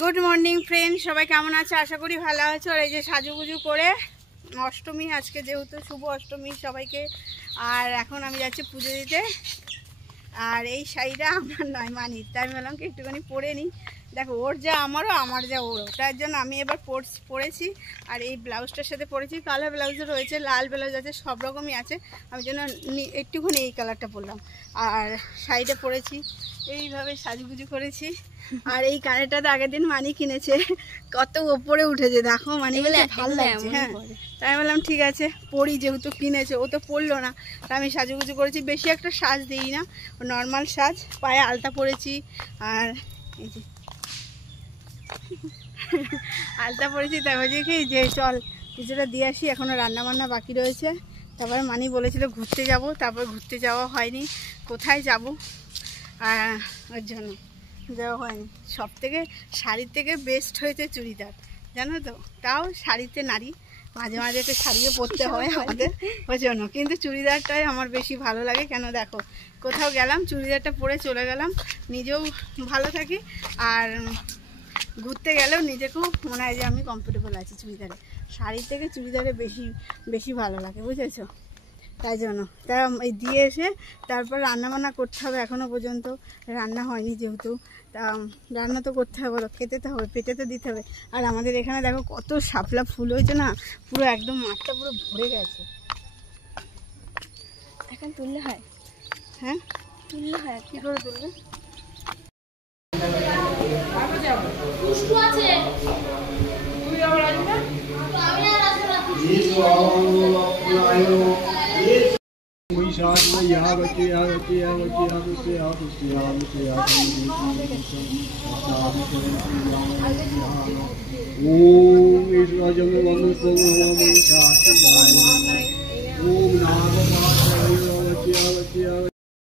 Good morning friend, সবাই কেমন আছে? আশা করি ভালো আছো। আর এই যে সাজুগুজু করে অষ্টমী, আজকে যেহেতু শুভ অষ্টমী সবাইকে। আর এখন আমি যাচ্ছি পুজো দিতে। আর এই শাড়িটা আমার নয়, মানির, তাই আমি বললাম কি একটুখানি পরে নিই। দেখো, ওর যা আমারও, আমার যা ওরও, তার জন্য আমি এবার পরেছি। আর এই ব্লাউজটার সাথে পরেছি, কালার ব্লাউজও রয়েছে, লাল ব্লাউজ আছে, সব রকমই আছে। আমি জন্য একটুখানি এই কালারটা পরলাম। আর শাড়িটা পরেছি, এইভাবে সাজুগুজু করেছি। আর এই কানেরটা তো আগের দিন মানি কিনেছে, কত ওপরে উঠেছে দেখো। মানি বলে ভালো লাগছে। হ্যাঁ, তাই আমি বললাম ঠিক আছে পরি, যেহেতু কিনেছে। ও তো পরলো না, তা আমি সাজুগুজু করেছি। বেশি একটা সাজ দিই না, নর্মাল সাজ। পায়ে আলতা পরেছি, আর এই যে আলতা পরেছি। তাই বলছি কি যে চল কিছুটা দিয়ে আসি, এখনও রান্নাবান্না বাকি রয়েছে। তারপরে মানি বলেছিল ঘুরতে যাব, তারপর ঘুরতে যাওয়া হয়নি। কোথায় যাব ওর জন্য যাওয়া হয়নি। সব থেকে শাড়ির থেকে বেস্ট হয়েছে চুড়িদার, জানো তো। তাও শাড়িতে নারী, মাঝে মাঝে একটা শাড়িও পরতে হয় আমাদের, ওই জন্য। কিন্তু চুড়িদারটাই আমার বেশি ভালো লাগে। কেন দেখো, কোথাও গেলাম চুড়িদারটা পরে চলে গেলাম, নিজেও ভালো থাকি। আর ঘুরতে গেলেও নিজেকেও মনে হয় যে আমি কমফোর্টেবল আছি চুড়িদারে। শাড়ির থেকে চুড়িদারে বেশি ভালো লাগে, বুঝেছো। তাই জন্য তা এই দিয়ে এসে তারপর রান্নাবান্না করতে হবে। এখনও পর্যন্ত রান্না হয়নি, যেহেতু তা রান্না তো করতে হবে, বলো, খেতে তো হবে, পেটে তো দিতে হবে। আর আমাদের এখানে দেখো কত শাপলা ফুল হয়েছে না, পুরো একদম মাঠটা পুরো ভরে গেছে। এখন তুললে হয়? হ্যাঁ, তুললে হয়। কী করে তুলবে?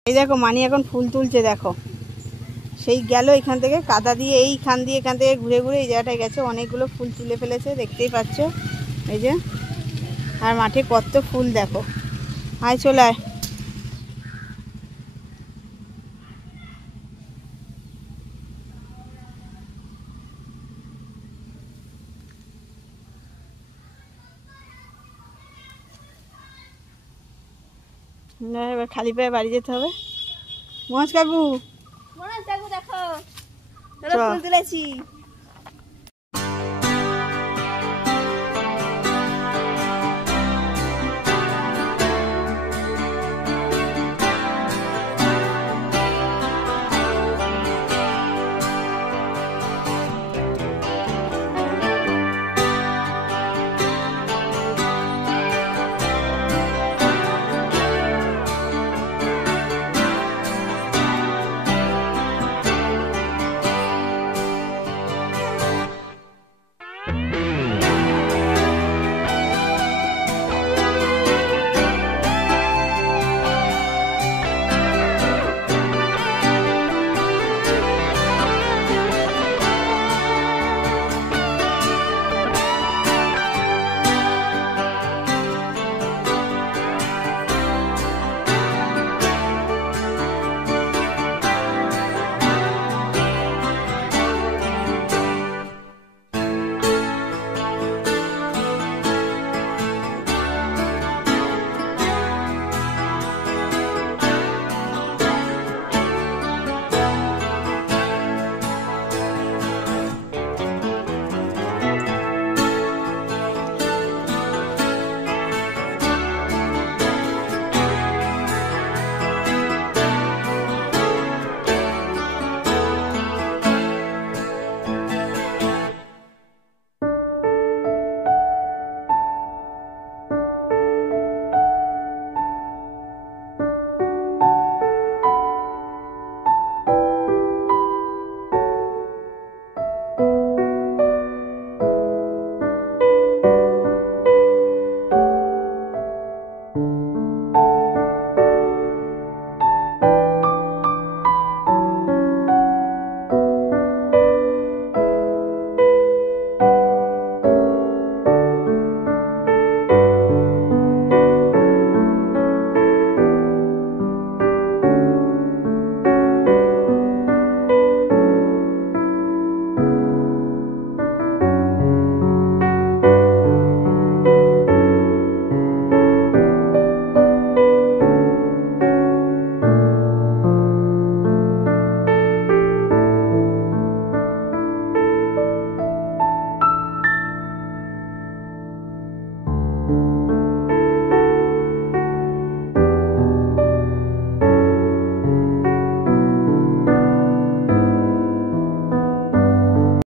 এই দেখো মানি এখন ফুল তুলছে, দেখো। সেই গেল এখান থেকে কাদা দিয়ে, এখান থেকে ঘুরে ঘুরে এই জায়গাটায় গেছে, অনেকগুলো ফুল তুলে ফেলেছে, দেখতেই পাচ্ছ এই যে। আর মাঠে কত ফুল দেখো। আয় চলে আয়। এবার খালি পায়ে বাড়ি যেতে হবে। মহাজ কাকু দেখো ফুল তুলেছি।